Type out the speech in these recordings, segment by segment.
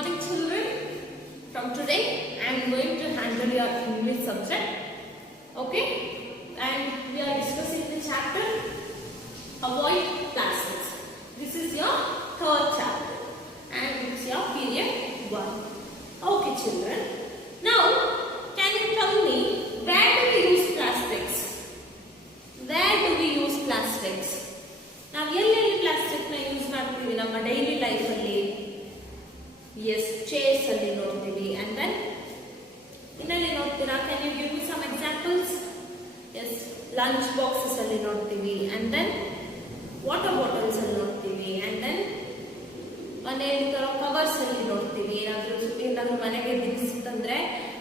morning children. From today I am going to handle your English subject. Okay, and we are discussing the chapter Avoid Plastics. This is your third chapter and it's your period 1. Okay children, now can you tell me where do we use plastics? Where do we use plastics? ನಾವು ಎಲ್ಲೆಲ್ಲಿ plastic ನ use ಮಾಡ್ತೀವಿ ನಮ್ಮ daily life ಅಲ್ಲಿ? Yes, chairs ಅಲ್ಲಿ ನೋಡ್ತೀವಿ. And then ಇನ್ನಲ್ಲಿ ನೋಡ್ತೀರಾ? Can you give me some examples? Yes, lunch boxes ಅಲ್ಲಿ ನೋಡ್ತೀವಿ. ಅಂಡ್ ದೆನ್ ವಾಟರ್ ಬಾಟಲ್ಸ್ ಅಲ್ಲಿ ನೋಡ್ತೀವಿ. ಅಂಡ್ ದೆನ್ ಮನೆಯಲ್ಲಿ ತರೋ ಕವರ್ಸ್ ಅಲ್ಲಿ ನೋಡ್ತೀವಿ. ಏನಾದ್ರೂ ಮನೆಗೆ ದಿನಸಿತ್ತಂದ್ರೆ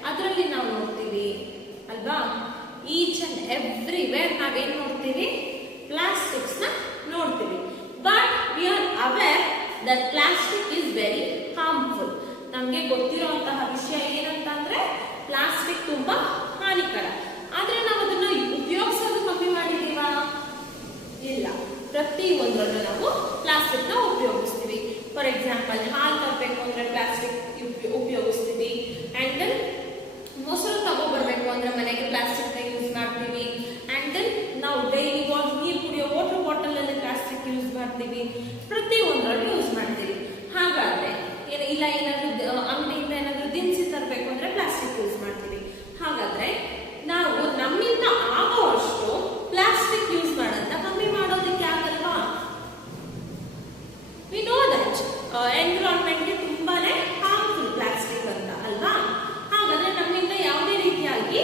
ಅದರಲ್ಲಿ ನಾವು ನೋಡ್ತೀವಿ ಅಲ್ವಾ? ಈಚ್ ಅಂಡ್ ಎವ್ರಿವೇರ್ ನಾವೇನ್ ನೋಡ್ತೀವಿ? ಪ್ಲಾಸ್ಟಿಕ್ಸ್ ನ ನೋಡ್ತೀವಿ. But we are aware that plastic is very harmful. ನಮ್ಗೆ ಗೊತ್ತಿರುವಂತಹ ವಿಷಯ ಏನಂತಂದ್ರೆ ಪ್ಲಾಸ್ಟಿಕ್ ತುಂಬಾ ಹಾನಿಕರ. ಆದ್ರೆ ನಾವು ಅದನ್ನ ಉಪಯೋಗಿಸೋದು ಕಮ್ಮಿ ಮಾಡಿದೀವಾ? ಇಲ್ಲ. ಪ್ರತಿ ಒಂದರಲ್ಲೂ ನಾವು ಪ್ಲಾಸ್ಟಿಕ್ ನ ಉಪಯೋಗಿಸ್ತೀವಿ. ಫಾರ್ ಎಕ್ಸಾಂಪಲ್, ಹಾಲು ತರಬೇಕು ಅಂದ್ರೆ ಪ್ಲಾಸ್ಟಿಕ್ ಉಪಯೋಗಿಸ್ತೀವಿ. ಅಂಡ್ ದೆನ್ ಮೊಸರು ತಗೋಬರ್ಬೇಕು ಅಂದ್ರೆ ಮನೆಗೆ ಪ್ಲಾಸ್ಟಿಕ್ ನ ಯೂಸ್ ಮಾಡ್ತೀವಿ. ಅಂಡ್ ದೆನ್ ನಾವು ಡೈಲಿ ನೀರು ಕುಡಿಯೋ ವಾಟರ್ ಬಾಟಲ್ ಅಲ್ಲಿ ಪ್ಲಾಸ್ಟಿಕ್ ಯೂಸ್ ಮಾಡ್ತೀವಿ. ಪ್ರತಿ ಒಂದರಲ್ಲೂ ಯೂಸ್ ಮಾಡ್ತೀವಿ. ಹಾಗಾದ್ರೆ ಇಲ್ಲ ಏನಾದ್ರು ಅಂಗಡಿಯಿಂದ ಏನಾದ್ರು ದಿನಸಿ ತರಬೇಕು ಅಂದ್ರೆ ಪ್ಲಾಸ್ಟಿಕ್ ಯೂಸ್ ಮಾಡ್ತೀವಿ. ಹಾಗಾದ್ರೆ ನಾವು ನಮ್ಮಿಂದ ಆಗುವಷ್ಟು ಪ್ಲಾಸ್ಟಿಕ್ ಯೂಸ್ ಮಾಡೋದನ್ನ ಕಮ್ಮಿ ಮಾಡೋದಕ್ಕೆ ಆಗಲ್ವಾ? ವಿ ನೋ ದಟ್ ಎನ್ವಿರಾನ್ಮೆಂಟ್ ಗೆ ತುಂಬಾನೇ ಹಾರ್ಮ್ಫುಲ್ ಪ್ಲಾಸ್ಟಿಕ್ ಅಂತ ಅಲ್ವಾ? ಹಾಗಾದ್ರೆ ನಮ್ಮಿಂದ ಯಾವುದೇ ರೀತಿಯಾಗಿ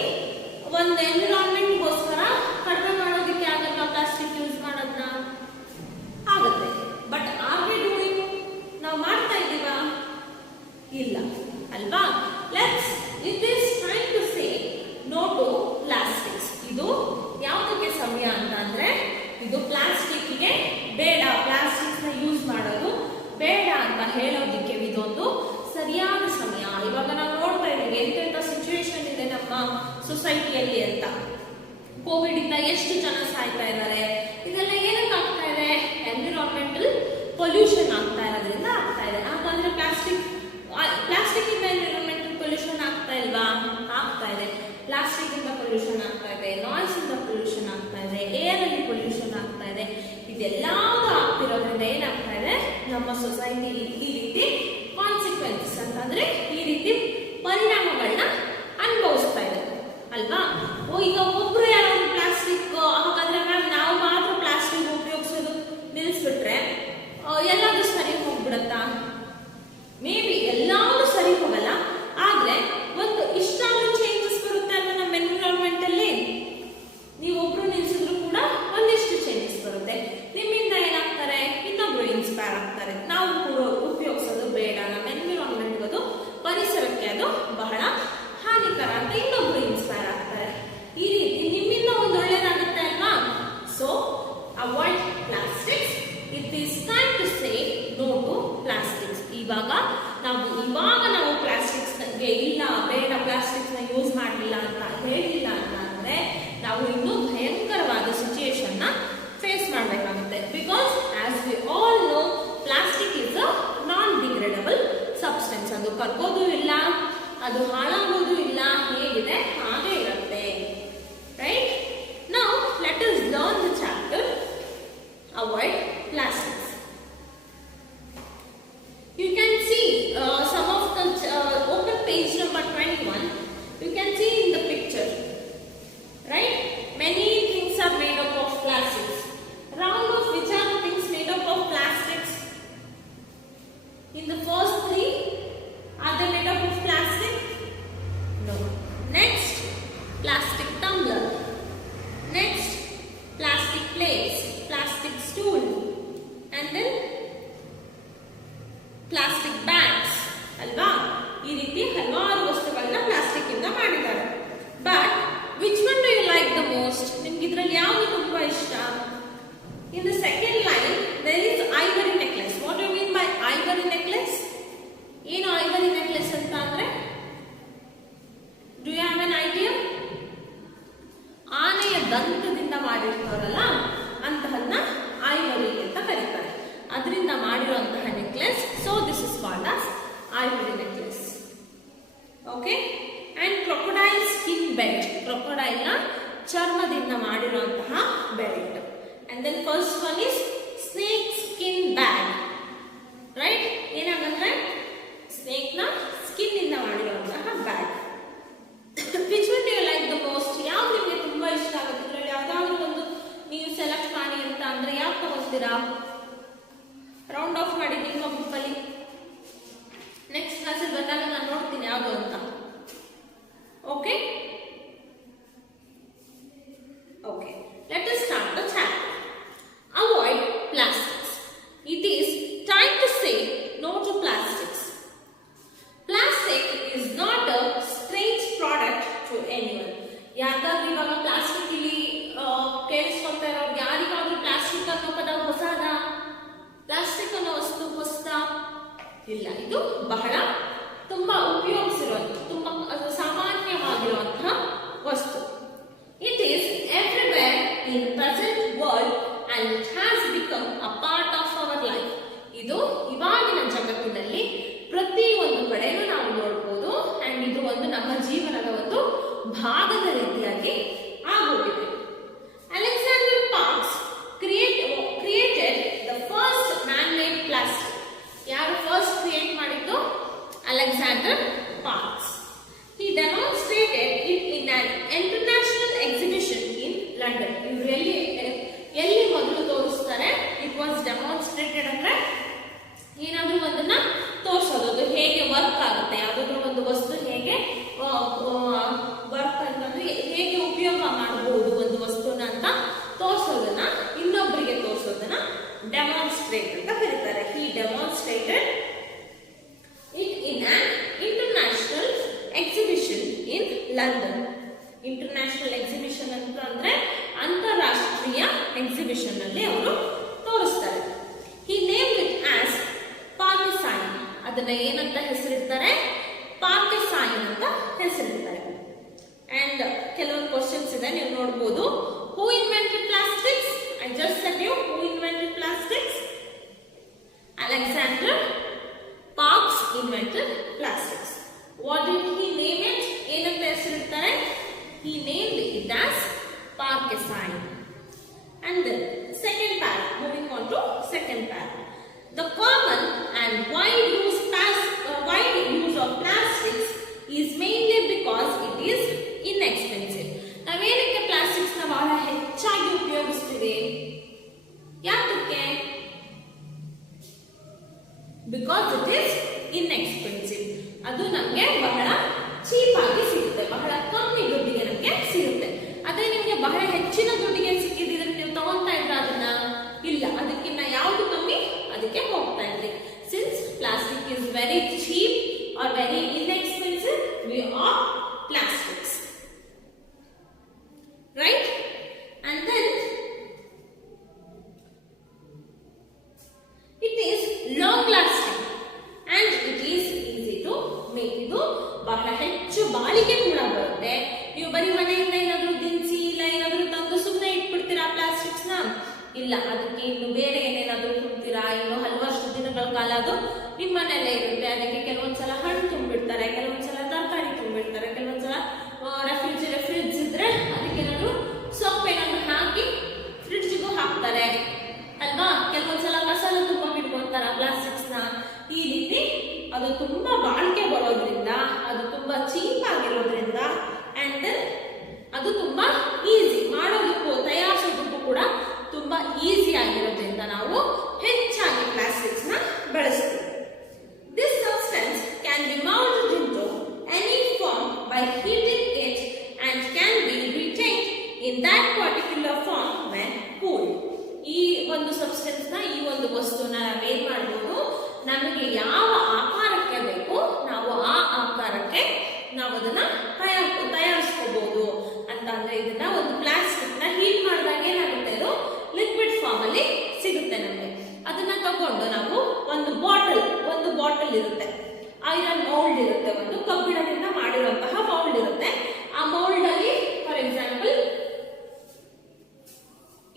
ಒಂದು ಎನ್ವಿರಾನ್ಮೆಂಟ್ ಗೋಸ್ಕರ ಕಡಿಮೆ ಮಾಡೋದಕ್ಕೆ ಆಗಲ್ವಾ ಪ್ಲಾಸ್ಟಿಕ್ ಯೂಸ್ ಮಾಡೋದನ್ನ? ಆಗುತ್ತೆ. But are we doing? ನಾವು ಮಾಡ್ತಾ ಇದ್ದೀವಾ? ಇಲ್ಲ ಅಲ್ವಾ? Let's it is time to say no to plastics. ಇದು ಯಾವುದಕ್ಕೆ ಸಮಯ ಅಂತ ಅಂದ್ರೆ ಇದು ಪ್ಲಾಸ್ಟಿಕ್ ಗೆ ಬೇಡ, ಪ್ಲಾಸ್ಟಿಕ್ ನ ಯೂಸ್ ಮಾಡೋದು ಬೇಡ ಅಂತ ಹೇಳೋದಿಕ್ಕೆ ಇದೊಂದು ಸರಿಯಾದ ಸಮಯ. ಇವಾಗ ನಾವು ನೋಡ್ತಾ ಇದ್ದೀವಿ ಎಂತೆಂತ ಸಿಚುವೇಶನ್ ಇದೆ ನಮ್ಮ ಸೊಸೈಟಿಯಲ್ಲಿ ಅಂತ. ಕೋವಿಡ್ ಇಂದ ಎಷ್ಟು ಜನ ಸಾಯ್ತಾ ಇದ್ದಾರೆ. ಇದೆಲ್ಲ ಏನಕ್ಕೆ ಆಗ್ತಾ ಇದೆ? ಎನ್ವಿರಾನ್ಮೆಂಟಲ್ ಪೊಲ್ಯೂಷನ್ ಆಗ್ತಾ ಇರೋದ್ರಿಂದ ಆಗ್ತಾ ಇದೆ. ಹಾಗಾದ್ರೆ ಪ್ಲಾಸ್ಟಿಕ್ ಇಂದ ಎನ್ವಿರಾನ್ಮೆಂಟಲ್ ಪೊಲ್ಯೂಷನ್ ಆಗ್ತಾ ಇಲ್ವಾ? ಆಗ್ತಾ ಇದೆ. ಪ್ಲಾಸ್ಟಿಕ್ ಇಂದ ಪೊಲ್ಯೂಷನ್ ಆಗ್ತಾ ಇದೆ, ನಾಯ್ಸ್ ಇಂದ ಪೊಲ್ಯೂಷನ್ ಆಗ್ತಾ ಇದೆ, ಏರ್ ಅಲ್ಲಿ ಪೊಲ್ಯೂಷನ್ ಆಗ್ತಾ ಇದೆ. ಇದೆಲ್ಲವೂ ಆಗ್ತಿರೋದ್ರಿಂದ ಏನಾಗ್ತಾ ಇದೆ? ನಮ್ಮ ಸೊಸೈಟಿ ಈ ರೀತಿ ಕಾನ್ಸಿಕ್ವೆನ್ಸಸ್ ಅಂತಂದ್ರೆ ಈ ರೀತಿ ಪರಿಣಾಮಗಳನ್ನ ಅನುಭವಿಸ್ತಾ ಇದೆ ಅಲ್ವಾ? ಈಗ ಒಬ್ರು ಯಾರಾದ್ರೂ ಪ್ಲಾಸ್ಟಿಕ್ ಹಾಗಾದ್ರೆ ನಾವು ಮಾತ್ರ ಪ್ಲಾಸ್ಟಿಕ್ ಉಪಯೋಗಿಸೋದು ನಿಲ್ಲಿಸ್ಬಿಟ್ರೆ ಎಲ್ಲಾದ್ರೂ ಸರಿ ಹೋಗ್ಬಿಡತ್ತಾ? ಮೇ ಬಿ ಎಲ್ಲಾದ್ರೂ ಸರಿ ಹೋಗಲ್ಲ. ಆದ್ರೆ ಒಂದು ಇಷ್ಟಾದ್ರೂ ಚೇಂಜಸ್ ಬರುತ್ತೆ ಅಲ್ವಾ ನಮ್ಮ ಎನ್ವಿರಾನ್ಮೆಂಟ್ ಅಲ್ಲಿ? ನೀವೊಬ್ರು ನಿಲ್ಸಿದ್ರು ಕೂಡ ಒಂದಿಷ್ಟು ಚೇಂಜಸ್ ಬರುತ್ತೆ. ನಿಮ್ಮಿಂದ ಏನಾಗ್ತಾರೆ? ಇನ್ನೊಬ್ರು ಇನ್ಸ್ಪೈರ್ ಆಗ್ತಾರೆ. ನಾವು ಕೂಡ ಉಪಯೋಗಿಸೋದು ಬೇಡ, ನಮ್ಮ ಎನ್ವಿರಾನ್ಮೆಂಟ್ ಅದು ಪರಿಸರಕ್ಕೆ ಅದು ಬಹಳ ಹಾನಿಕರ ಅಂತ ಇನ್ನೊಬ್ರು ಇನ್ಸ್ಪೈರ್ ಆಗ್ತಾರೆ. ಈ ರೀತಿ ನಿಮ್ಮಿಂದ ಒಂದು ಒಳ್ಳೇದಾಗುತ್ತೆ ಅಲ್ವಾ? So avoid plastics. It is time to say no to plastics. ಇವಾಗ ನಾವು ಪ್ಲಾಸ್ಟಿಕ್ಸ್ ಗೆ ಇಲ್ಲ, ಬೇಡ, ಪ್ಲಾಸ್ಟಿಕ್ಸ್ ನ ಯೂಸ್ ಮಾಡಲಿಲ್ಲ ಅಂತ ಹೇಳಿಲ್ಲ ಅಂತ ಅಂದ್ರೆ ನಾವು ಇನ್ನೂ ಭಯಂಕರವಾದ ಸಿಚುಯೇಷನ್ ನ ಫೇಸ್ ಮಾಡಬೇಕಾಗುತ್ತೆ. Because as we all know plastic is a non degradable substance. ಅದು ಕರ್ಗೋದು ಇಲ್ಲ, ಅದು ಹಾಳಾಗೋದು ಇಲ್ಲ, ಹೇಗಿದೆ ಹಾಗೆ ಇರುತ್ತೆ. Right? Now let us learn the chapter Avoid Plastics. You can see some of the open page number 21. You can see in the picture, right? Many things are made up of plastics. Round of which are the things made up of plastics? In the first three, are they made up of plastic? No. Next, plastic tumbler. Next, plastic plates, plastic stool, and then plastic bags ಅಲ್ವಾ? ಈ ರೀತಿ ಹಲವಾರು ವಸ್ತುಗಳನ್ನ plastic ಇಂದ ಮಾಡಿದ್ದಾರೆ. But which one do you like the most? ನಿಮ್ಗೆ ಇದ್ರಲ್ಲಿ ಯಾವುದು ತುಂಬಾ ಇಷ್ಟ? In the second line there is ivory necklace. What you mean by ivory necklace? ಏನು ಐವರಿ ನೆಕ್ಲೆಸ್ ಅಂತ ಅಂದ್ರೆ? Do you have an idea? ಆನೆಯ ದಂತದಿಂದ ಮಾಡಿರ್ತಾರಲ್ಲ ಅಂತಹನ್ನ ಐವರಿ ಅಂತ ಕರೀತಾರೆ. ಅದರಿಂದ ಮಾಡಿರುವಂತಹ necklace. So this is called the ivory necklace. Okay, and crocodile skin belt. Crocodile na ಚರ್ಮದಿಂದ ಮಾಡಿರುವಂತಹ belt. And then first one is snake skin bag. Right? ಏನಾಗಂದ್ರೆ snake ನ skin ಇಂದ ಮಾಡಿರುವಂತಹ bag. Which one do you like the most? ಯಾವ್ದು ನಿಮಗೆ ತುಂಬಾ ಇಷ್ಟ ಆಗುತ್ತೆ? ಇದರಲ್ಲಿ ಯಾವ್ದಾದ್ರು ಒಂದು ನೀವು ಸೆಲೆಕ್ಟ್ ಮಾಡಿ ಅಂತ ಅಂದ್ರೆ ಯಾವ್ದು ತಗೋತೀರಾ? ರೌಂಡ್ ಆಫ್ ಮಾಡಿ ನಿಮ್ಮ ಬುಕ್ಕಲ್ಲಿ. ನೆಕ್ಸ್ಟ್ ಕ್ಲಾಸಲ್ಲಿ ಬಂದಾಗ ನಾನು ನೋಡ್ತೀನಿ ಯಾವುದು ಅಂತ. Okay okay, let us start the chapter. Avoid plastics. It is time to say no to plastics. Plastic is not a strange product to anyone. ಯಾರಿಗಾದ್ರೂ ಇವಾಗ ಪ್ಲಾಸ್ಟಿಕ್ ಇಲ್ಲಿ ಕೇಳಿಸ್ಕೊಳ್ತಾ ಇರೋರು ಯಾರಿಗಾದ್ರೂ ಪ್ಲಾಸ್ಟಿಕ್ ಅನ್ನೋ ಪದ ಹೊಸದ? ಪ್ಲಾಸ್ಟಿಕ್ ಅನ್ನೋ ವಸ್ತು ಹೊಸದ? ಇಲ್ಲ, ಇದು ಬಹಳ ತುಂಬಾ ಉಪಯೋಗಿಸಿರುವಂತಹ ತುಂಬಾ ಸಾಮಾನ್ಯವಾಗಿರುವಂತಹ ವಸ್ತು. It is everywhere in present world and it has become a part of our life. ಇದು ಇವಾಗಿನ ಜಗತ್ತಿನಲ್ಲಿ ಪ್ರತಿ ಒಂದು ಕಡೆಯೂ ನಾವು ನೋಡಬಹುದು and ಇದು ಒಂದು ನಮ್ಮ ಜೀವನದ ಒಂದು ಭಾಗದ ರೀತಿಯಾಗಿ ಆಗೋಗಿದೆ. Alexander Parks created the first man-made plastic. ಯಾರು ಫಸ್ಟ್ ಕ್ರಿಯೇಟ್ ಮಾಡಿದ್ದು? Alexander parks. He demonstrated it in an international exhibition in London. ಇವರು ಎಲ್ಲಿ ಮೊದಲು ತೋರಿಸ್ತಾರೆ? ಇಟ್ ವಾಸ್ ಡೆಮಾನ್ಸ್ಟ್ರೇಟೆಡ್ ಅಂದ್ರೆ ಏನಾದ್ರೂ ಒಂದನ್ನ ತೋರಿಸೋದು, ಅದು ಹೇಗೆ ವರ್ಕ್ ಆಗುತ್ತೆ, ಯಾವ್ದಾದ್ರು ಒಂದು ವಸ್ತು ಹೇಗೆ ವರ್ಕ್ ಅಂತಂದ್ರೆ ಹೇಗೆ ಉಪಯೋಗ ಮಾಡಬಹುದು ಒಂದು ವಸ್ತುನ ಅಂತ ತೋರಿಸೋದನ್ನ, ಇನ್ನೊಬ್ಬರಿಗೆ ತೋರಿಸೋದನ್ನ ಡೆಮಾನ್ಸ್ಟ್ರೇಟ್ ಅಂತ ಕರೀತಾರೆ. He demonstrated it in an international exhibition in London. International exhibition ಅಂತ ಅಂದ್ರೆ ಅಂತಾರಾಷ್ಟ್ರೀಯ ಎಕ್ಸಿಬಿಷನ್ ಅಲ್ಲಿ ಅವರು ತೋರಿಸ್ತಾರೆ. He named it as ಪಾರ್ಕೆಸೈನ್. ಅದನ್ನ ಏನಂತ ಹೆಸರಿಡ್ತಾರೆ? ಪಾರ್ಕೆಸೈನ್ ಅಂತ ಹೆಸರಿಡ್ತಾರೆ. ಅಂಡ್ ಕೆಲವೊಂದು ಕ್ವಶನ್ಸ್ ಇದೆ, ನೀವು ನೋಡಬಹುದು. Who invented plastics? I just said you who invented plastics. Alexander Parks invented plastics. What did he name it? ಏನಂತ ಹೆಸರಿಡ್ತಾರೆ? He named it as Parkersine. And then second paragraph, moving on to second paragraph. The common and wide use of plastics is mainly because it is inexpensive. ನಾವೇನಕ್ಕೆ plastics ನ ಬಹಳ ಹೆಚ್ಚಾಗಿ ಉಪಯೋಗಿಸ್ತೀವಿ? ಯಾಕೆ? Because it is inexpensive. ಅದು ನಮಗೆ ಬಹಳ cheap ಆಗಿ ಸಿಗುತ್ತೆ, ಬಹಳ ಕಮ್ಮಿ ದುಡ್ಡಿಗೆ ನಮಗೆ ಸಿಗುತ್ತೆ. ಅದೇ ನಿಮಗೆ ಬಹಳ ಹೆಚ್ಚಿನ ದುಡ್ಡಿಗೆ ಸಿಕ್ಕಿದ್ರೆ ನೀವು ತಗೊಂತಾ ಇದ್ರ ಅದನ್ನ? ಇಲ್ಲ, ಅದಕ್ಕಿಂತ ಯಾವುದು ಕಮ್ಮಿ ಅದಕ್ಕೆ ಹೋಗ್ತಾ ಇದ್ರಿ. Since plastic is very cheap are very inexpensive, we are plastics, right? And then it is long lasting and it is easy to make. ಇದು ಬಹಳ ಹೆಚ್ಚು ಬಾಳಿಕೆ ಕೂಡ ಬರುತ್ತೆ. ನೀವು ಬರೀ ಮನೆಯಿಂದ ಏನಾದ್ರು ದಿನಸಿ ಇಲ್ಲ ಏನಾದ್ರು ತಂದು ಸುಮ್ಮನೆ ಇಟ್ಬಿಡ್ತೀರಾ ಪ್ಲಾಸ್ಟಿಕ್ಸ್ ನ? ಇಲ್ಲ, ಅದಕ್ಕೆ ಇನ್ನು ಬೇರೆ ಏನೇನಾದ್ರೂ ತುಂಬ್ತೀರಾ, ಇನ್ನು ಹಲವಷ್ಟು ದಿನಗಳ ಕಾಲ ಅದು ನಿಮ್ಮ ಮನೆಯಲ್ಲೇ ಇರುತ್ತೆ. ಅದಕ್ಕೆ ಕೆಲವೊಂದ್ಸಲ ಹಣ್ಣು ತುಂಬಿಡ್ತಾರೆ, ಕೆಲವೊಂದ್ಸಲ ತರಕಾರಿ ತುಂಬಿಡ್ತಾರೆ, ಕೆಲವೊಂದ್ಸಲ ಫ್ರಿಡ್ಜ್ ಇದ್ರೆ ಅದಕ್ಕೆ ಏನಾದ್ರು ಸೊಪ್ಪು ಏನಾದ್ರು ಹಾಕಿ ಫ್ರಿಡ್ಜ್ಗೂ ಹಾಕ್ತಾರೆ ಅಲ್ವಾ? ಕೆಲವೊಂದ್ಸಲ ಮಸಾಲ ತುಂಬಿಟ್ಕೊಂತಾರ ಪ್ಲಾಸ್ಟಿಕ್ಸ್ ನ. ಈ ರೀತಿ ಅದು ತುಂಬಾ ಬಾಳಿಕೆ ಬರೋದ್ರಿಂದ, ಅದು ತುಂಬಾ ಚೀಪ್ ಆಗಿರೋದ್ರಿಂದ, ಅಂಡ್ ಅದು ತುಂಬಾ ಈಸಿ ಮಾಡೋದಕ್ಕೂ ತಯಾರಿಸೋದಕ್ಕೂ ಕೂಡ ತುಂಬಾ ಈಸಿ ಆಗಿರೋದ್ರಿಂದ ನಾವು ಹೆಚ್ಚಾಗಿ ಪ್ಲಾಸ್ಟಿಕ್ಸ್ ನ ಬಳಸ್ತೀವಿ. This substance can be molded into any form by heating it and can be retained in that particular form when cooled. ಈ ಒಂದು ಸಬ್ಸ್ಟೆನ್ಸ್ ನ, ಈ ಒಂದು ವಸ್ತುನ ನಾವೇನ್ ಮಾಡಬಹುದು, ನಮಗೆ ಯಾವ ಆಕಾರಕ್ಕೆ ಬೇಕು ನಾವು ಆ ಆಕಾರಕ್ಕೆ ನಾವು ಅದನ್ನ ತಯಾರಿಸ್ಕೋಬಹುದು ಅಂತ. ಅಂದ್ರೆ ಇದನ್ನ ಒಂದು ಪ್ಲಾಸ್ಟಿಕ್ ನ ಹೀಟ್ ಮಾಡಿದಾಗ ಏನಾಗುತ್ತೆ, ಅದು ಲಿಕ್ವಿಡ್ ಫಾರ್ಮ್ ಅಲ್ಲಿ ಸಿಗುತ್ತೆ ನಮಗೆ. ಅದನ್ನ ತಗೊಂಡು ನಾವು ಒಂದು ಬಾಟಲ್ ಇರುತ್ತೆ, ಐರನ್ ಮೌಲ್ಡ್ ಇರುತ್ತೆ, ಒಂದು ಕಬ್ಬಿಣದಿಂದ ಮಾಡಿರುವಂತಹ ಮೌಲ್ಡ್ ಇರುತ್ತೆ. ಆ ಮೌಲ್ಡ್ ಅಲ್ಲಿ ಫಾರ್ ಎಕ್ಸಾಂಪಲ್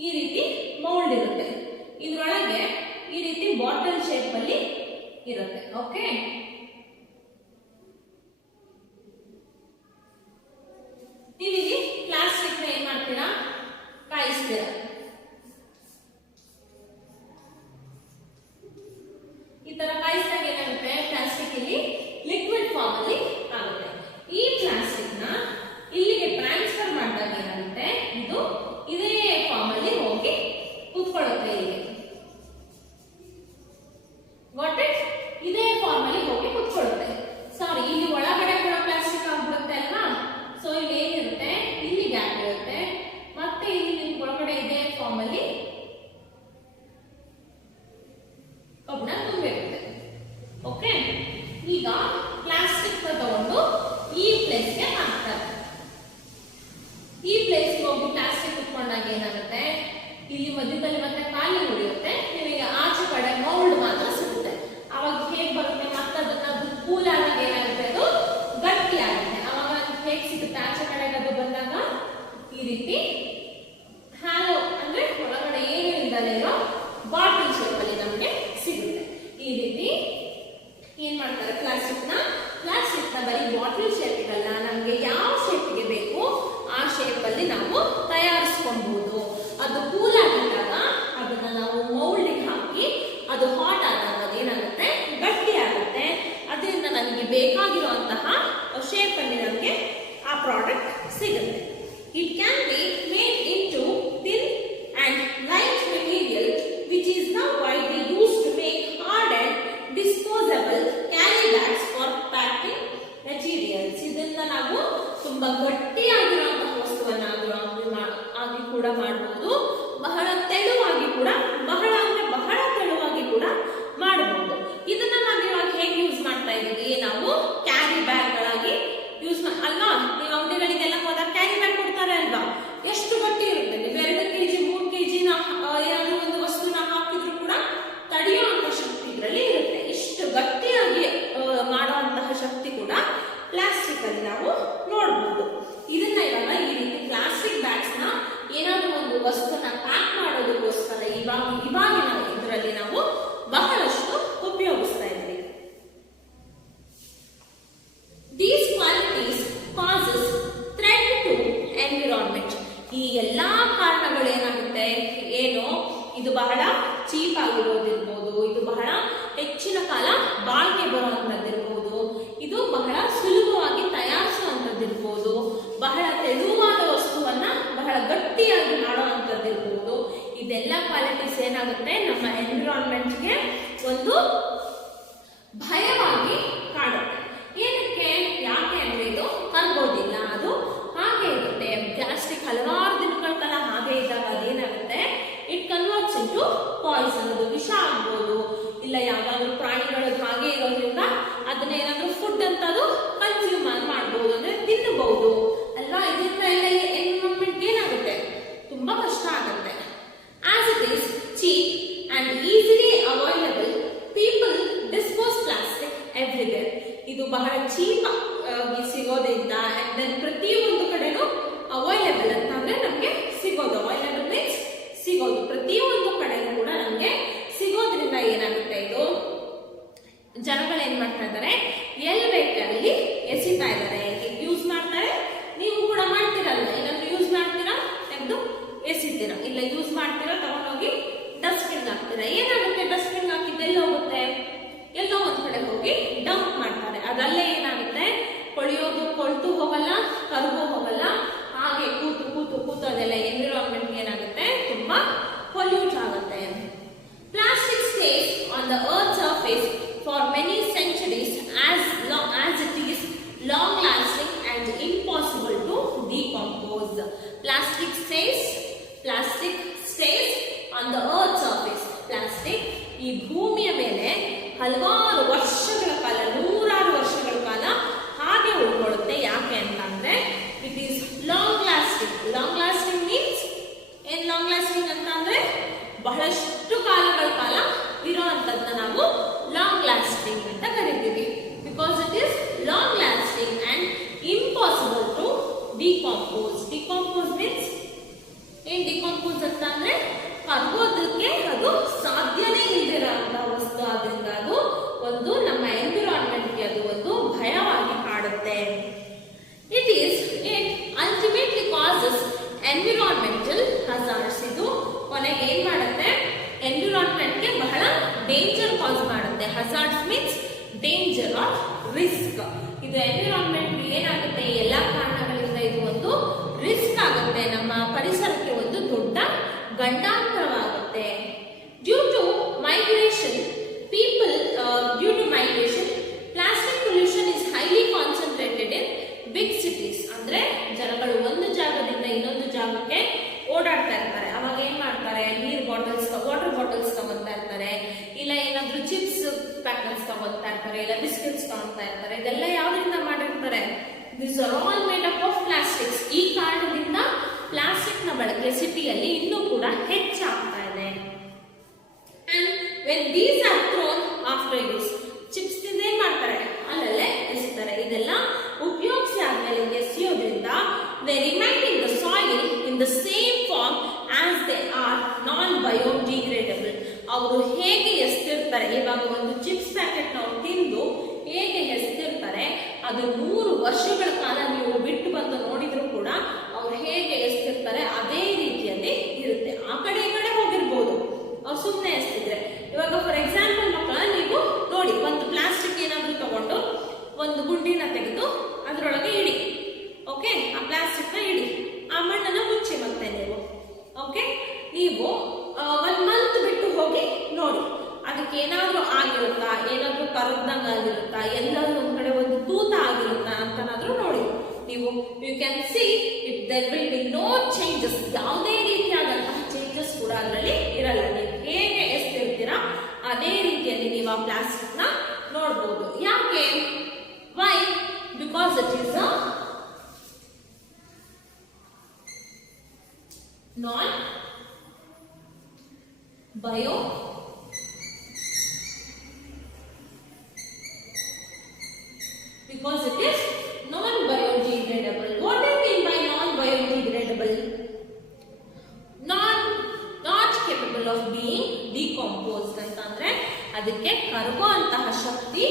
ಈ ರೀತಿ ಮೌಲ್ಡ್ ಇರುತ್ತೆ, ಇದ್ರೊಳಗೆ ಈ ರೀತಿ ಬಾಟಲ್ ಶೇಪ್ ಅಲ್ಲಿ ಇರುತ್ತೆ. ಓಕೆ, ತರ ಕಾಯಿಸಿದಾಗ ಏನಾಗುತ್ತೆ, ಪ್ಲಾಸ್ಟಿಕ್ ಇಲ್ಲಿ ಲಿಕ್ವಿಡ್ ಫಾರ್ಮ್ ಅಲ್ಲಿ ಆಗುತ್ತೆ. ಈ ಪ್ಲಾಸ್ಟಿಕ್ ನ ಇಲ್ಲಿಗೆ ಟ್ರಾನ್ಸ್ಫರ್ ಮಾಡಿದಾಗ ಏನಾಗುತ್ತೆ, ಇದು ಇದೇ ಫಾರ್ಮ್ ಅಲ್ಲಿ ಹೋಗಿ ಕೂತ್ಕೊಳ್ಳುತ್ತೆ. ಇಲ್ಲಿಗೆ ವಾಟ್ ಇಟ್ ಇದೇ ಫಾರ್ಮ್ ಅಲ್ಲಿ ಹೋಗಿ ಕೂತ್ಕೊಳ್ಳುತ್ತೆ. ಸಾರಿ, ಇಲ್ಲಿ ಒಳಗಡೆ ಕೂಡ ಪ್ಲಾಸ್ಟಿಕ್ ಆಗ್ಬಿಡುತ್ತೆ ಅಲ್ವಾ. ಸೊ ಇಲ್ಲಿ ಏನಿರುತ್ತೆ, ಇಲ್ಲಿ ಗ್ಯಾಪ್ ಇರುತ್ತೆ, ಮತ್ತೆ ಇಲ್ಲಿ ನಿಮ್ಗೆ ಒಳಗಡೆ ಇದೇ ಫಾರ್ಮ್ ಅಲ್ಲಿ ಕಬ್ಬಣ ತುಂಬಿರುತ್ತೆ. ಓಕೆ, ಈಗ ಪ್ಲಾಸ್ಟಿಕ್ ತಗೊಂಡು ಈ ಪ್ಲೇಸ್ಗೆ ಹಾಕ್ತಾರೆ. ಈ ಪ್ಲೇಸ್ಗೆ ಹೋಗಿ ಪ್ಲಾಸ್ಟಿಕ್ ಕುತ್ಕೊಂಡಾಗ ಏನಾಗುತ್ತೆ, ಇಲ್ಲಿ ಮಧ್ಯದಲ್ಲಿ ಮತ್ತೆ ಖಾಲಿ ಉಳಿಯುತ್ತೆ. ನಿಮಗೆ ಆಚೆ ಕಡೆ ಮೌಲ್ಡ್ ಮಾತ್ರ ಸಿಗುತ್ತೆ. ಅವಾಗ ಹೇಗ್ ಬರುತ್ತೆ, ಮತ್ತೆ ಅದನ್ನ ಕೂಲ್ ಆದಾಗ ಏನಾಗುತ್ತೆ, ಅದು ಗಟ್ಟಿ ಆಗುತ್ತೆ. ಅವಾಗ ಹೇಗ್ ಸಿಗುತ್ತೆ, ಆಚೆ ಕಡೆಗೆ ಅದು ಬಂದಾಗ ಈ ರೀತಿ ಹ್ಯಾಲೋ ಅಂದ್ರೆ ಒಳಗಡೆ ಏನು ಇಲ್ದಲೇ ಇರೋ ಬಾಟಲ್ ಶೇಪ್ ಅಲ್ಲಿ ನಮಗೆ ಸಿಗುತ್ತೆ. ಈ ರೀತಿ ಏನ್ ಮಾಡ್ತಾರೆ, ಪ್ಲಾಸ್ಟಿಕ್ ನ ಬರೀ ಬಾಟಲ್ ಶೇಪ್ ಇರಲ್ಲ, ನಮ್ಗೆ ಯಾವ ಶೇಪ್ಗೆ ಬೇಕು ಆ ಶೇಪ್ ಅಲ್ಲಿ ನಾವು ತಯಾರಿಸ್ಕೊಬಹುದು. ಅದು ಕೂಲ್ ಆಗಿದ್ದಾಗ ಅದನ್ನ ನಾವು ಮೌಲ್ಡಿಗೆ ಹಾಕಿ ಅದು ಹಾಟ್ ಆದಾಗ ಅದೇನಾಗುತ್ತೆ, ಗಟ್ಟಿ ಆಗುತ್ತೆ. ಅದರಿಂದ ನಮಗೆ ಬೇಕಾಗಿರುವಂತಹ ಶೇಪ್ ಅಲ್ಲಿ ನಮಗೆ ಆ ಪ್ರಾಡಕ್ಟ್ ಸಿಗುತ್ತೆ. It can be made into thin and light material which is now widely used to make hard and disposable carry bags for packing materials. ಇದನ್ನ ನಾವು ತುಂಬಾ ಗಟ್ಟಿಯಾಗಿರುವಂತಹ ವಸ್ತುವನ್ನಾಗಿ ಕೂಡ ಮಾಡಬಹುದು, ಬಹಳ ತೆಳುವಾಗಿ ಕೂಡ, ಬಹಳ ತೆಳುವಾಗಿ ಕೂಡ ಮಾಡಬಹುದು. ಇದನ್ನ ನಾವು ಇವಾಗ ಹೇಗೆ ಯೂಸ್ ಮಾಡ್ತಾ ಇದ್ದೀವಿ, ನಾವು ಕ್ಯಾರಿ ಬ್ಯಾಗ್ ಗಳಾಗಿ ಯೂಸ್ ಅಲ್ವಾ. ನೀವು ಅಂಗಡಿಗಳಿಗೆಲ್ಲ ಹೋದಾಗ ಕ್ಯಾರಿ ಬ್ಯಾಗ್ ಕೊಡ್ತಾರೆ ಅಲ್ವಾ, ಎಷ್ಟು ಗಟ್ಟಿ ಇರುತ್ತೆ. ನೀವು 2 kg 3 kg ಏನಾದ್ರೂ ಒಂದು ವಸ್ತುನ ಹಾಕಿದ್ರು ಕೂಡ ತಡೆಯುವಂತಹ ಶಕ್ತಿ ಇದರಲ್ಲಿ ಇರುತ್ತೆ. ಇಷ್ಟು ಗಟ್ಟಿಯಾಗಿ ಮಾಡುವಂತಹ ಶಕ್ತಿ ಕೂಡ ಪ್ಲಾಸ್ಟಿಕ್ ಅಲ್ಲಿ ನಾವು ನೋಡಬಹುದು. ಇದನ್ನ ಇವಾಗ ಈ ರೀತಿ ಪ್ಲಾಸ್ಟಿಕ್ ಬ್ಯಾಗ್ಸ್ ನ ಏನಾದ್ರೂ ಒಂದು ವಸ್ತುನ ಪ್ಯಾಕ್ ಮಾಡೋದಕ್ಕೋಸ್ಕರ ಇವಾಗಿನ ಇದರಲ್ಲಿ ನಾವು ಬಹಳಷ್ಟು ಉಪಯೋಗಿಸ್ತಾ ಇದ್ದೀವಿ. These qualities causes threat to environment. ಈ ಎಲ್ಲಾ ಕಾರಣಗಳು ಏನಾಗುತ್ತೆ, ಏನು ಇದು ಬಹಳ ಚೀಪ್ ಆಗಿರೋದಿರ್ಬೋದು, ಇದು ಬಹಳ ಹೆಚ್ಚಿನ ಕಾಲ ಬಾಳ್ಕೆ ಬರುವಂತದ್ದಿರ್ಬೋದು, ಇದು ಬಹಳ ಸುಲಭವಾಗಿ ತಯಾರಿಸುವಂತದ್ದಿರ್ಬೋದು, ಬಹಳ ತೆಳುವಾದ ವಸ್ತುವನ್ನ ಬಹಳ ಗಟ್ಟಿಯಾಗಿ ಮಾಡುವಂತದ್ದಿರ್ಬೋದು. ಇದೆಲ್ಲ ಕ್ವಾಲಿಟೀಸ್ ಏನಾಗುತ್ತೆ, ನಮ್ಮ ಎನ್ವಿರಾನ್ಮೆಂಟ್ಗೆ ಒಂದು ಭಯವಾಗಿ ಕಾಡುತ್ತೆ. ಏನಕ್ಕೆ, ಯಾಕೆ ಅಂದ್ರೆ ಇದು ಕರ್ಗೋದಿಲ್ಲ, ಅದು ಹಾಗೆ ಇರುತ್ತೆ. ಪ್ಲಾಸ್ಟಿಕ್ ಹಲವಾರು ದಿನಗಳ ಕಾಲ ಹಾಗೆ ಇದ್ದಾಗ ಅದೇನಾಗುತ್ತೆ, ಇಟ್ ಕನ್ವರ್ಟ್ಸ್ ಇಂಟು ಪಾಯ್ಸನ್. ಅದು ವಿಷ ಆಗ್ಬೋದು, ಇಲ್ಲ ಯಾವ್ದಾದ್ರು ಪ್ರಾಣಿಗಳಿಗೆ ಹಾಗೆ ಇರೋದ್ರಿಂದ ಅದನ್ನ ಏನಾದ್ರೂ ಫುಡ್ ಅಂತ ಅದು ಕನ್ಸ್ಯೂಮ್ ಮಾಡಬಹುದು, ಅಂದ್ರೆ ತಿನ್ನಬಹುದು ಅಲ್ವಾ. ಇದರಿಂದ ಎಲ್ಲ ಎನ್ವಿರಾನ್ಮೆಂಟ್ ಏನಾಗುತ್ತೆ, ತುಂಬಾ ಕಷ್ಟ ಆಗುತ್ತೆ. As it is cheap and easily available, people dispose plastic everywhere. ಇದು ಬಹಳ ಚೀಪ್ ಆಗಿ ಸಿಗೋದ್ರಿಂದ ಪ್ರತಿಯೊಂದು ಕಡೆನೂ ಅವೈಲೇಬಲ್ ಅಂತ ಅಂದ್ರೆ ನಮ್ಗೆ ಸಿಗೋದು, ಅವೈಲೇಬಲ್ ಮೀನ್ಸ್ ಸಿಗೋದು, ಪ್ರತಿಯೊಂದು ಕಡೆನೂ ಕೂಡ ನಮ್ಗೆ ಸಿಗೋದ್ರಿಂದ ಏನಾಗುತ್ತೆ, ಇದು ಜನಗಳು ಏನ್ ಮಾಡ್ತಾ ಇದ್ದಾರೆ, ಎಲ್ಲಿ ಬೇಕಾದಲ್ಲಿ ಎಸಿತಾ ಇದ್ದಾರೆ. ಯೂಸ್ ಮಾಡ್ತಾರೆ, ನೀವು ಕೂಡ ಮಾಡ್ತೀರಲ್ಲ, ಏನಾದ್ರು ಯೂಸ್ ಮಾಡ್ತೀರಾ ತೆಗೆದು ಎಸಿತೀರಾ, ಇಲ್ಲ ಯೂಸ್ ಮಾಡ್ತೀರಾ ತಗೊಂಡೋಗಿ ಡಸ್ಟ್ಬಿನ್ ಹಾಕ್ತೀರಾ. ಏನಾಗುತ್ತೆ, ಡಸ್ಟ್ಬಿನ್ ಹಾಕಿದ್ದು ಎಲ್ಲಿ ಹೋಗುತ್ತೆ, ಎಲ್ಲೋ ಒಂದ್ ಕಡೆ ಹೋಗಿ ಡಂಪ್ ಮಾಡ್ತಾರೆ. ಅದಲ್ಲೇ ಏನಾಗುತ್ತೆ, ಕೊಳ್ತು ಹೋಗಲ್ಲ, ಕರಗು ಹೋಗಲ್ಲ, ಹಾಗೆ ಕೂತು ಅದೆಲ್ಲ ಎನ್ವಿರಾನ್ಮೆಂಟ್ ಏನಾಗುತ್ತೆ, ತುಂಬಾ ಪೊಲ್ಯೂಟ್ ಆಗುತ್ತೆ. Plastic stays on the earth surface for many centuries as it is long lasting and impossible to decompose. Plastic stays on the earth surface. Plastic ಈ ಭೂಮಿಯ ಮೇಲೆ ಹಲವಾರು ವರ್ಷಗಳ ಕಾಲ, 100 ವರ್ಷಗಳ ಕಾಲ ಹಾಗೆ ಉಳ್ಕೊಳ್ಳುತ್ತೆ. ಯಾಕೆ ಅಂತಂದ್ರೆ it is long lasting. Long lasting means ಏನ್, ಲಾಂಗ್ ಲಾಸ್ಟಿಂಗ್ ಅಂತ ಅಂದ್ರೆ ಬಹಳಷ್ಟು ಕಾಲಗಳ ಕಾಲ ಇರುವಂತದ್ದನ್ನ ನಾವು ಲಾಂಗ್ ಲಾಸ್ಟಿಂಗ್ ಅಂತ ಕರಿತೀವಿ. Because it is long lasting and impossible to decompose. Decompose means ಏನ್, ಡಿಕಾಂಪೋಸ್ ಅಂತ ಅಂದ್ರೆ ಕರಗೋದಕ್ಕೆ ಅದು ಸಾಧ್ಯನೇ ಇಲ್ದಿರೋಂತ ವಸ್ತು. ಆದ್ರಿಂದ ಅದು ಒಂದು ನಮ್ಮ ಎನ್ವಿರಾನ್ಮೆಂಟ್ಗೆ ಅದು ಒಂದು ಭಯವಾಗಿ ಕಾಡುತ್ತೆ. It ultimately causes environmental hazards. ಇದು ಕೊನೆಗೆ ಏನ್ ಮಾಡುತ್ತೆ, ಎನ್ವಿರಾನ್ಮೆಂಟ್ಗೆ ಬಹಳ ಡೇಂಜರ್ ಕಾಸ್ ಮಾಡುತ್ತೆ. Hazards means danger or risk. ಇದು ಎನ್ವಿರಾನ್ಮೆಂಟ್ ಏನಾಗುತ್ತೆ, ಎಲ್ಲಾ ಕಾರಣಗಳಿಂದ ಇದು ಒಂದು ರಿಸ್ಕ್ ಆಗುತ್ತೆ, ನಮ್ಮ ಪರಿಸರಕ್ಕೆ ಒಂದು ದೊಡ್ಡ ಗಂಡಾಂತರವಾಗುತ್ತೆ. Due to migration plastic pollution is highly concentrated in big cities. ಅಂದ್ರೆ ಜನಗಳು ಒಂದು ಜಾಗದಿಂದ ಇನ್ನೊಂದು ಜಾಗಕ್ಕೆ ಓಡಾಡ್ತಾ ಇರ್ತಾರೆ. ಅವಾಗ ಏನ್ ಮಾಡ್ತಾರೆ, ವಾಟರ್ ಬಾಟಲ್ಸ್ ತಗೊಂತಾ ಇರ್ತಾರೆ, ಇಲ್ಲ ಏನಾದ್ರೂ ಚಿಪ್ಸ್ ಪ್ಯಾಕೆಟ್ಸ್ ತಗೊಂತಾ ಇರ್ತಾರೆ, ಇಲ್ಲ ಬಿಸ್ಕೆಟ್ಸ್ ತಗೊಂತಾ ಇರ್ತಾರೆ. ಇದೆಲ್ಲ ಯಾವ್ದ್ರಿಂದ ಮಾಡಿರ್ತಾರೆ, this are all made up of plastics. ಈ ಕಾರಣದಿಂದ ಪ್ಲಾಸ್ಟಿಕ್ ನ ಬಳಕೆ ಸಿಟಿಯಲ್ಲಿ ಇನ್ನೂ ಕೂಡ ಹೆಚ್ಚಾಗ್ತಾ ಇದೆ. And when these are throne after use, chips ತಿಂದ ಏನ್ ಮಾಡ್ತಾರೆ, ಅಲ್ಲಲ್ಲೇ ಎಸಿತಾರೆ. ಇದೆಲ್ಲ ಉಪಯೋಗಿಸಿ ಆದ್ಮೇಲೆ ಎಸೆಯೋದ್ರಿಂದ they remain in the soil in the same form as they are non-biodegradable. ಅವರು ಹೇಗೆ ಎಸ್ತಿರ್ತಾರೆ, ಇವಾಗ ಒಂದು ಚಿಪ್ಸ್ ಪ್ಯಾಕೆಟ್ ನಾವು ತಿಂದು ಹೇಗೆ ಎಸ್ತಿರ್ತಾರೆ, ಅದು 100 ವರ್ಷಗಳ ಕಾಲ ನೀವು ಬಿಟ್ಟು ಬಂದು ನೋಡಿದ್ರು ಕೂಡ ಅವ್ರು ಹೇಗೆ ಎಸ್ತಿರ್ತಾರೆ ಅದೇ ರೀತಿಯಲ್ಲಿ ಇರುತ್ತೆ. ಆ ಕಡೆ ಈ ಕಡೆ ಹೋಗಿರ್ಬೋದು ಅವ್ರು ಸುಮ್ಮನೆ ಎಸ್ತಿದ್ರೆ. ಇವಾಗ ಫಾರ್ ಎಕ್ಸಾಂಪಲ್ ಮಕ್ಕಳ, ನೀವು ನೋಡಿ, ಒಂದು ಪ್ಲಾಸ್ಟಿಕ್ ಏನಾದ್ರೂ ತಗೊಂಡು ಒಂದು ಗುಂಡಿನ ತೆಗೆದು ಅದರೊಳಗೆ ಇಡಿ. ಓಕೆ, ಆ ಪ್ಲಾಸ್ಟಿಕ್ ನ ಇಡಿ, ಆ ಮಣ್ಣನ್ನ ಮುಚ್ಚಿ ಮತ್ತೆ ನೀವು. ಓಕೆ, ನೀವು 1 ಮಂತ್ ಬಿಟ್ಟು ಹೋಗಿ ನೋಡಿ, ಅದಕ್ಕೆ ಏನಾದ್ರೂ ಆಗಿರುತ್ತಾ, ಏನಾದ್ರೂ ಕರಗ್ದಂಗ ಆಗಿರುತ್ತಾ, ಎಲ್ಲಾದ್ರೂ ಒಂದ್ ಕಡೆ ಒಂದು ತೂತ ಆಗಿರುತ್ತಾ ಅಂತನಾದ್ರೂ ನೋಡಿ ನೀವು. You can see if there will be no changes. ಯಾವುದೇ ರೀತಿಯಾದಂತಹ ಚೇಂಜಸ್ ಕೂಡ ಅದರಲ್ಲಿ ಇರಲ್ಲ. ನೀವು ಹೇಗೆ ಎಸ್ತಿರ್ತೀರಾ ಅದೇ ರೀತಿಯಲ್ಲಿ ನೀವು ಆ ಪ್ಲಾಸ್ಟಿಕ್ ನ ನೋಡ್ಬೋದು. ಯಾಕೆ? Why? Because it is a non-bio because it is non-biodegradable. What do you mean by non-biodegradable? Not capable of being decomposed ಅಂತಂದ್ರೆ ಅದಕ್ಕೆ ಕರಗುವಂತಹ ಶಕ್ತಿ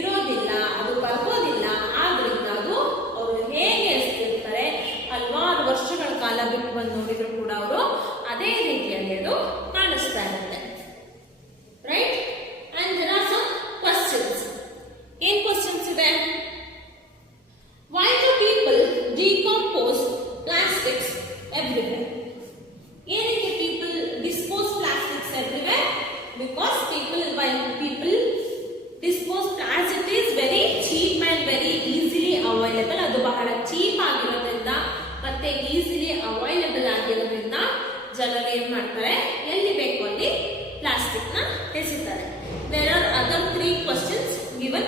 ಇರೋದಿಲ್ಲ, ಅದು ಕರಗೋದಿಲ್ಲ. ಆದ್ರಿಂದ ಅದು ಅವರು ಹೇಗೆ ಎಸ್ತಿರ್ತಾರೆ, ಹಲವಾರು ವರ್ಷಗಳ ಕಾಲ ಬಿಟ್ಟು ಬಂದು ನೋಡಿದ್ರು ಕೂಡ ಅವರು ಅದೇ ರೀತಿಯಲ್ಲಿ ಅದು ಕಾಣಿಸ್ತಾ ಇರುತ್ತೆ. Right? And there are some questions. ಏನ್ ಕ್ವೆಶ್ಚನ್ಸ್ ಇದೆ? Why do people decompose plastics everywhere? ಏನಕ್ಕೆ people dispose plastics everywhere? Because people dispose as it is very cheap and very easily available. ಅದು ಬಹಳ ಚೀಪ್ ಆಗಿರೋದ್ರಿಂದ ಮತ್ತೆ ಈಸಿಲಿ ಅವೈಲೇಬಲ್ ಆಗಿರೋದ್ರಿಂದ ಜನರು ಏನ್ ಮಾಡ್ತಾರೆ, ಎಲ್ಲಿ ಬೇಕು ಅಲ್ಲಿ ಪ್ಲಾಸ್ಟಿಕ್ ನ ಎಸೆತಾರೆ. There are other 3 questions given.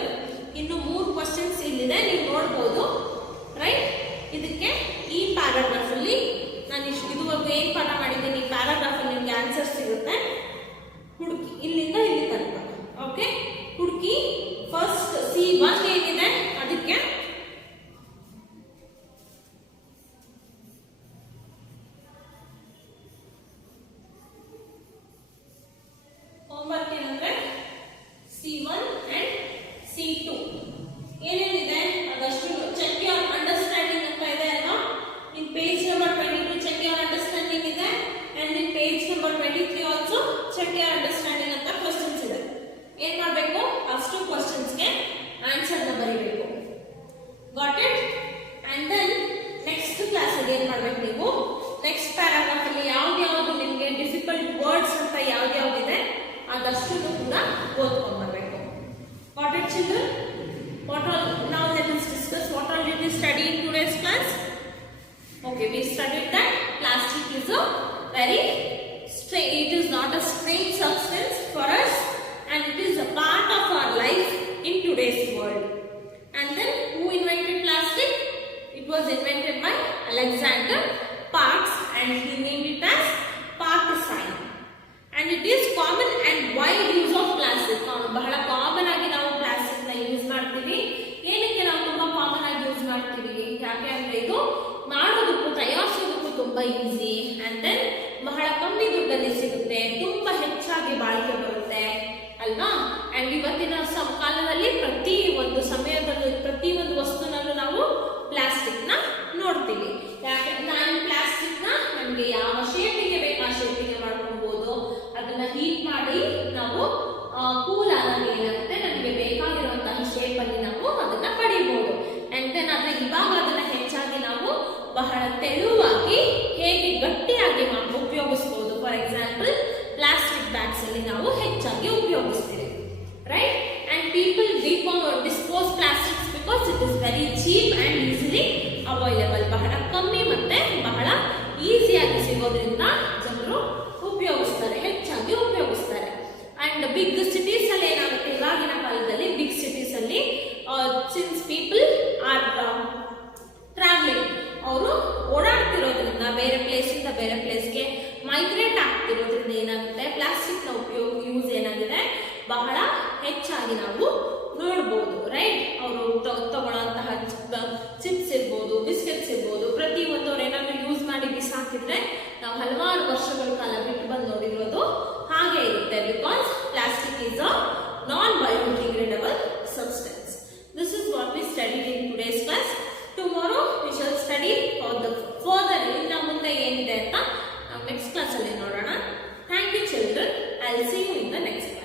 ಇನ್ನು 3 questions ಇಲ್ಲಿದೆ, ನೀವು ನೋಡಬಹುದು. ರೈಟ್? ಇದಕ್ಕೆ ಈ ಪ್ಯಾರಾಗ್ರಾಫ್ ಅಲ್ಲಿ ನಾನು ಇದುವರೆಗೂ ಏನ್ ಪಾಠ ಮಾಡಿದ್ದೀನಿ, ಈ ಪ್ಯಾರಾಗ್ರಾಫ್ ಅಲ್ಲಿ ನಿಮ್ಗೆ ಆನ್ಸರ್ ಸಿಗುತ್ತೆ. ಹುಡುಕಿ ಇಲ್ಲಿಂದ ಇಲ್ಲಿ ತನಕ. ಓಕೆ, ಹುಡುಕಿ. ಫಸ್ಟ್ C1 ಏನಿದೆ ಅದಕ್ಕೆ ಹೋಮ್ವರ್ಕ್ ಏನಂದ್ರೆ C1 and C2 ಏನೇನಿದೆ ಅದಷ್ಟು ಚೆಕ್ ಯುವರ್ ಅಂಡರ್ಸ್ಟ್ಯಾಂಡಿಂಗ್ ಅಂತ ಇದೆ ಅಲ್ವಾ. In page number 22 check your understanding ಇದೆ, and in page number 23 also check your understanding ಅಂತ ಕ್ವೆಶ್ಚನ್ಸ್ ಇದೆ. ಏನ್ ಮಾಡಬೇಕು, ಅಷ್ಟು ಕ್ವೆಶ್ಚನ್ಸ್ ಗೆ ಆನ್ಸರ್ ನ ಬರೀಬೇಕು. Got it? And then next class ಅಲ್ಲಿ ಏನ್ ಮಾಡ್ಬೇಕು, ನೀವು ನೆಕ್ಸ್ಟ್ ಪ್ಯಾರಾಗ್ರಾಫ್ ಅಲ್ಲಿ ಯಾವ್ದು ನಿಮ್ಗೆ ಡಿಫಿಕಲ್ಟ್ ವರ್ಡ್ಸ್ ಅಂತ ಯಾವ್ದಿದೆ ಅದಷ್ಟು ಕೂಡ ಓದ್ಕೊಂಡು ಬರಬೇಕು. Got it children? What all now let us discuss what all did we study in today's class. Okay, we studied that plastic is a very it is not a strange substance for us, and it is a part of our life in today's world. And then who invented plastic? It was invented by Alexander Parks, and he named it as Parkesine. And it is common and wide use of plastic. ಬಹಳ common ಆಗಿ ನಾವು plastic ನ use ಮಾಡ್ತೀವಿ. ಏನಕ್ಕೆ ನಾವು ತುಂಬಾ common ಆಗಿ use ಮಾಡ್ತೀವಿ? ಯಾಕೆ ಅಂದ್ರೆ ಇದು ಮಾಡೋದಕ್ಕೂ ತಯಾರಿಸೋದಕ್ಕೂ ತುಂಬಾ ಈಸಿ, ಅಂಡ್ ದೆನ್ ಬಹಳ ಕಮ್ಮಿ ದುಡ್ಡಲ್ಲಿ ಸಿಗುತ್ತೆ, ತುಂಬಾ ಹೆಚ್ಚಾಗಿ ಬಾಳಿಕೆ ಬರುತ್ತೆ ಅಲ್ವಾ. ಅಂಡ್ ಇವತ್ತಿನ ಕಾಲದಲ್ಲಿ ಪ್ರತಿ ಒಂದು ಸಮಯದಲ್ಲೂ ಪ್ರತಿ ಒಂದು ವಸ್ತುನಲ್ಲೂ ನಾವು ಪ್ಲಾಸ್ಟಿಕ್ ನ ನೋಡ್ತೀವಿ. ಯಾಕೆ ನಾನು ಪ್ಲಾಸ್ಟಿಕ್ ನ ನಮ್ಗೆ ಯಾವ ಶೇಪಿಗೆ ಬೇಕು ಆ ಶೇಪಿಗೆ ಮಾಡ್ಕೊಬಹುದು. ಅದನ್ನ ಹೀಟ್ ಮಾಡಿ ನಾವು ಕೂಲ್ ಆದಾಗ ಏನಾಗುತ್ತೆ, ತೆಳುವಾಗಿ ಹೇಗೆ ಗಟ್ಟಿಯಾಗಿ ಉಪಯೋಗಿಸಬಹುದು. ಫಾರ್ ಎಕ್ಸಾಂಪಲ್ ಪ್ಲಾಸ್ಟಿಕ್ ಬ್ಯಾಗ್ಸ್ ಅಲ್ಲಿ ನಾವು ಹೆಚ್ಚಾಗಿ ಉಪಯೋಗಿಸ್ತೀವಿ, right? And people dispose plastics because it is very cheap and easily available. ಬಹಳ ಕಮ್ಮಿ ಮತ್ತೆ ಬಹಳ ಈಸಿಯಾಗಿ ಸಿಗೋದ್ರಿಂದ ಜನರು ಉಪಯೋಗಿಸ್ತಾರೆ, ಹೆಚ್ಚಾಗಿ ಉಪಯೋಗಿಸ್ತಾರೆ. ಅಂಡ್ ಬಿಗ್ ಸಿಟೀಸ್ ಅಲ್ಲಿ ಏನಾಗುತ್ತೆ, ಇವಾಗಿನ ಕಾಲದಲ್ಲಿ ಬಿಗ್ ಸಿಟೀಸ್ ಅಲ್ಲಿ ಸಿನ್ಸ್ ಪೀಪಲ್ ಆರ್ ಟ್ರಾವೆಲಿಂಗ್, ಅವರು ಓಡಾಡ್ತಿರೋದ್ರಿಂದ ಬೇರೆ ಪ್ಲೇಸ್ ಇಂದ ಬೇರೆ ಪ್ಲೇಸ್ಗೆ ಮೈಗ್ರೇಟ್ ಆಗ್ತಿರೋದ್ರಿಂದ ಏನಾಗುತ್ತೆ, ಪ್ಲಾಸ್ಟಿಕ್ ನ ಯೂಸ್ ಏನಾಗಿದೆ ಬಹಳ ಹೆಚ್ಚಾಗಿ ನಾವು ನೋಡಬಹುದು, ರೈಟ್? ಅವರು ತಗೊಳ್ಳೋಂತಹ ಚಿಪ್ಸ್ ಇರ್ಬೋದು, ಬಿಸ್ಕೆಟ್ಸ್ ಇರ್ಬೋದು, ಪ್ರತಿ ಒಂದು ಅವ್ರು ಏನಾದ್ರು ಯೂಸ್ ಮಾಡಿ ಬಿಸಾಕಿದ್ರೆ ನಾವು ಹಲವಾರು ವರ್ಷಗಳ ಕಾಲ ಬಿಟ್ಟು ಬಂದು ನೋಡಿರೋದು ಹಾಗೆ ಇರುತ್ತೆ. Because plastic is a non-biodegradable substance. This is what we studied in today's class. Tomorrow we shall study further ಇನ್ನು ಮುಂದೆ ಏನಿದೆ ಅಂತ ನಾವು ನೆಕ್ಸ್ಟ್ ಕ್ಲಾಸ್ ಅಲ್ಲಿ ನೋಡೋಣ. Thank you children. I'll see you in the next class.